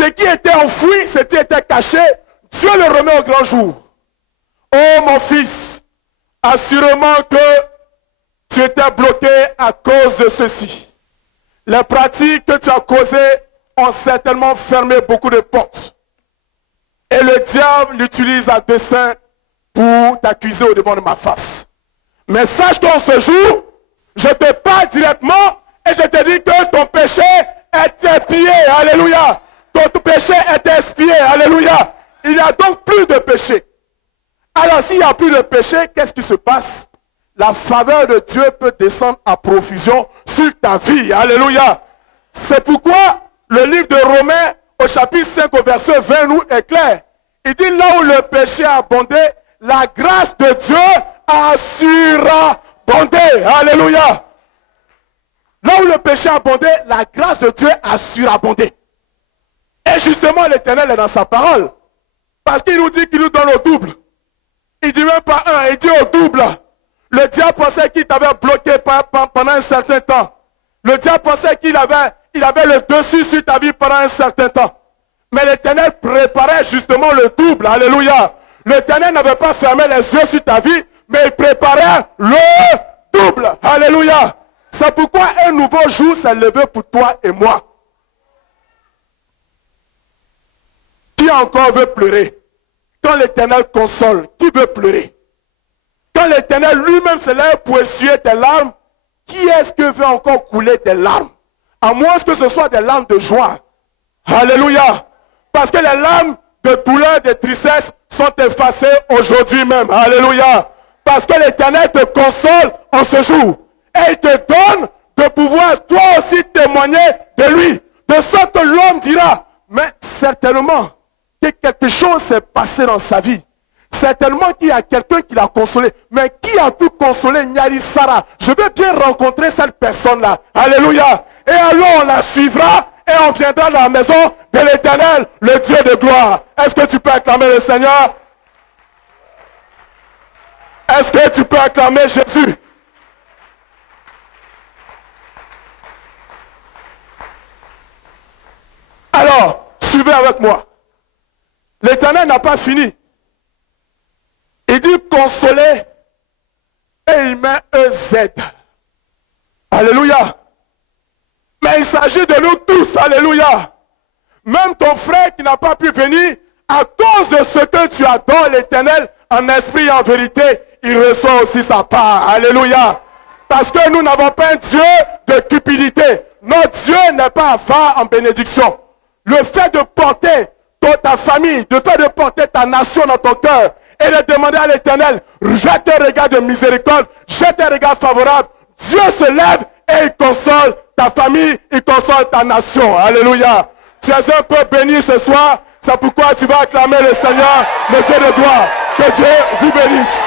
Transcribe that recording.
Ce qui était enfoui, ce qui était caché, Dieu le remet au grand jour. Oh mon fils, assurément que tu étais bloqué à cause de ceci. Les pratiques que tu as causées ont certainement fermé beaucoup de portes. Et le diable l'utilise à dessein pour t'accuser au devant de ma face. Mais sache qu'en ce jour, je te parle directement et je te dis que ton péché est expié. Alléluia. Ton péché est expié. Alléluia. Il n'y a donc plus de péché. Alors s'il n'y a plus de péché, qu'est-ce qui se passe? La faveur de Dieu peut descendre à profusion sur ta vie. Alléluia. C'est pourquoi le livre de Romains au chapitre 5 au verset 20 nous est clair. Il dit là où le péché a abondé, la grâce de Dieu a surabondé. Alléluia. Là où le péché a abondé, la grâce de Dieu a surabondé. Et justement l'Éternel est dans sa parole. Parce qu'il nous dit qu'il nous donne au double. Il dit même pas un, il dit au double. Le diable pensait qu'il t'avait bloqué pendant un certain temps. Le diable pensait qu'il avait le dessus sur ta vie pendant un certain temps. Mais l'Éternel préparait justement le double. Alléluia. L'Éternel n'avait pas fermé les yeux sur ta vie, mais il préparait le double. Alléluia. C'est pourquoi un nouveau jour s'est levé pour toi et moi. Qui encore veut pleurer? Quand l'Éternel console, qui veut pleurer? Quand l'Éternel lui-même se lève pour essuyer tes larmes, qui est-ce que veut encore couler des larmes? À moins que ce soit des larmes de joie. Alléluia. Parce que les larmes de douleur, de tristesse sont effacées aujourd'hui même. Alléluia. Parce que l'Éternel te console en ce jour. Et il te donne de pouvoir toi aussi témoigner de lui. De sorte que l'homme dira, mais certainement que quelque chose s'est passé dans sa vie. Certainement qu'il y a quelqu'un qui l'a consolé. Mais qui a pu consoler Nyali Sarah? Je veux bien rencontrer cette personne-là. Alléluia. Et alors on la suivra et on viendra dans la maison de l'Éternel, le Dieu de gloire. Est-ce que tu peux acclamer le Seigneur? Est-ce que tu peux acclamer Jésus? Alors, suivez avec moi. L'Éternel n'a pas fini. Il dit consoler et il met EZ. Alléluia. Mais il s'agit de nous tous. Alléluia. Même ton frère qui n'a pas pu venir, à cause de ce que tu adores l'Éternel en esprit et en vérité, il reçoit aussi sa part. Alléluia. Parce que nous n'avons pas un Dieu de cupidité. Notre Dieu n'est pas avare en bénédiction. Le fait de porter ta famille, le fait de porter ta nation dans ton cœur et de demander à l'Éternel, jette un regard de miséricorde, jette un regard favorable. Dieu se lève et il console ta famille, il console ta nation. Alléluia. Tu es un peu béni ce soir. C'est pourquoi tu vas acclamer le Seigneur, le Dieu de gloire. Que Dieu vous bénisse.